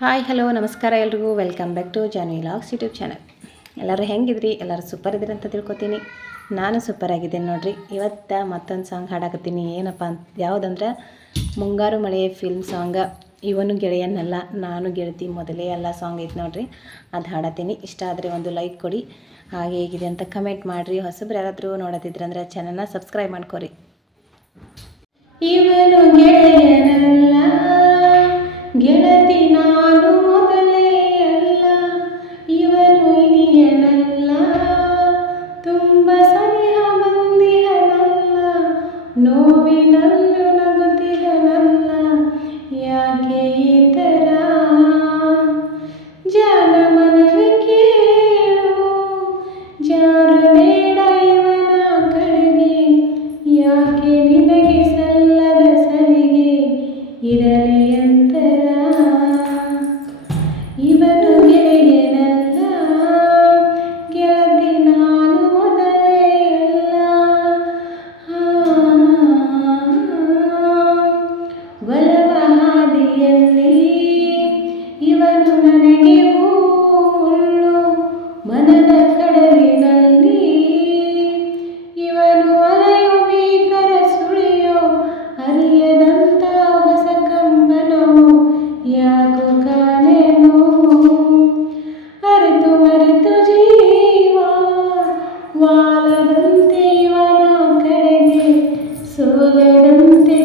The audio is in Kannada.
ಹಾಯ್ ಹಲೋ ನಮಸ್ಕಾರ ಎಲ್ರಿಗೂ welcome back to Janvi vlogs YouTube channel. ಎಲ್ಲರೂ ಹೆಂಗಿದ್ರಿ? ಎಲ್ಲರೂ ಸೂಪರ್ ಇದ್ರಿ ಅಂತ ತಿಳ್ಕೊತೀನಿ. ನಾನು ಸೂಪರ್ ಆಗಿದ್ದೀನಿ ನೋಡ್ರಿ. ಇವತ್ತು ಮತ್ತೊಂದು ಸಾಂಗ್ ಹಾಡಾಕತ್ತೀನಿ. ಏನಪ್ಪ ಅಂತ ಯಾವುದಂದ್ರೆ ಮುಂಗಾರು ಮಳೆಯ ಫಿಲ್ಮ್ ಸಾಂಗ್. ಇವನು ಗೆಳೆಯನಲ್ಲ ನಾನು ಗೆಳತಿ ಮೊದಲೇ ಎಲ್ಲ ಸಾಂಗ್ ಐತೆ ನೋಡ್ರಿ, ಅದು ಹಾಡತ್ತೀನಿ. ಇಷ್ಟ ಆದರೆ ಒಂದು ಲೈಕ್ ಕೊಡಿ, ಹಾಗೆ ಹೇಗಿದೆ ಅಂತ ಕಮೆಂಟ್ ಮಾಡಿರಿ. ಹೊಸಬ್ರು ಯಾರಾದರೂ ನೋಡತ್ತಿದ್ರಂದ್ರೆ ಚಾನಲ್ನ ಸಬ್ಸ್ಕ್ರೈಬ್ ಮಾಡ್ಕೊರಿ. ಇವನು ಗೆಳೆಯನಲ್ಲ ಗೆಳತಿ ನಾನು ಮೊದಲೇ ಅಲ್ಲ, ಇವನು ಇನಿಯನಲ್ಲ ತುಂಬ ಸನಿಹ ಬಂದಿಹನಲ್ಲ, ನೋವಿನಲ್ಲೂ ನಗುತ್ತಿಹನಲ್ಲ, ಯಾಕೆ ಈ ಥರ ಜಾನ ಮನವಿ ಕೇಳು, ಜಾರಬೇಡ ಇವನ ಕಡೆಗೆ, ಯಾಕೆ ನಿನಗೆ ಸಲ್ಲದ ಸಲಿಗೆ ಇರಲಿ ಅಂತರ. ಇವನು ಗೆಳೆಯನಲ್ಲ ಗೆಳತಿ ನಾನು ಮೊದಲೇ ಅಲ್ಲ, ಒಲವ ಹಾದಿಯಲ್ಲಿ ಇವನು ನನಗೆ ಹೂಳು, ಮನದ ಕಡಲಿನಲ್ಲಿ ಇವನು ಅಲೆಯು ಭೀಕರ ಸುಳಿಯೋ, ಅರಿಯದಂತ ಹೊಸ ಕಂಬನೋ, ಯಾಕೋ ಕಾಣೆನೋ ಅರಿತು ಮರೆತು ಜೀವ ವಾಲದಂತೆ ಇವನ ಕಡೆಗೆ, ಸೋಲದಂತೆ